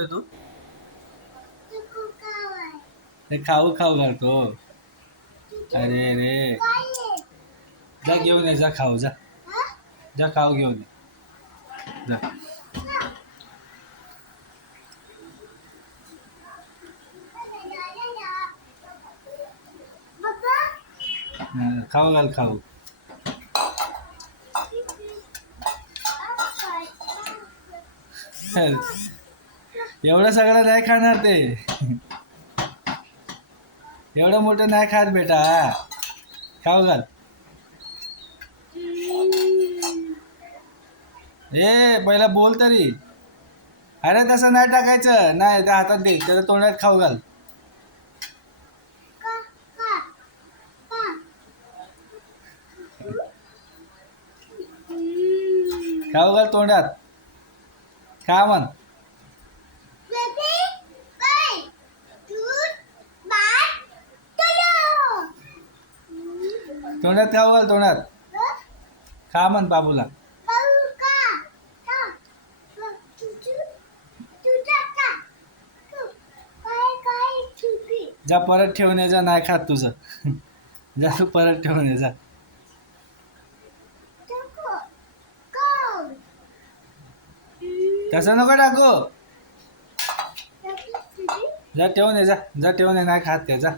करतोय तू? हे खाऊ खाऊ करतो. अरे रे, जा घेऊन ये, जा खाऊ, जा जा खाऊ घेऊन ये जा. खाऊ घाल खाऊ. एवढं सगळं नाही खाणार ते. एवढं मोठं नाही खात बेटा. खाऊ घाल. ए पहिला बोल तरी. अरे तसं नाही टाकायचं, नाही त्या हातात दे, त्याच्या तोंडात खाऊ घाल. खाऊ घाल तोंडात. खा म्हण. तोंडात खाऊ घाल, तोंडात खा म्हण बाबूला. जा परत ठेवून ये जा, नाही खात तुझं. जा तू परत ठेवून ये जा. तसं नको टाकू. जा ठेवून ये जा, जा ठेवून ये, नाही खात ते जा.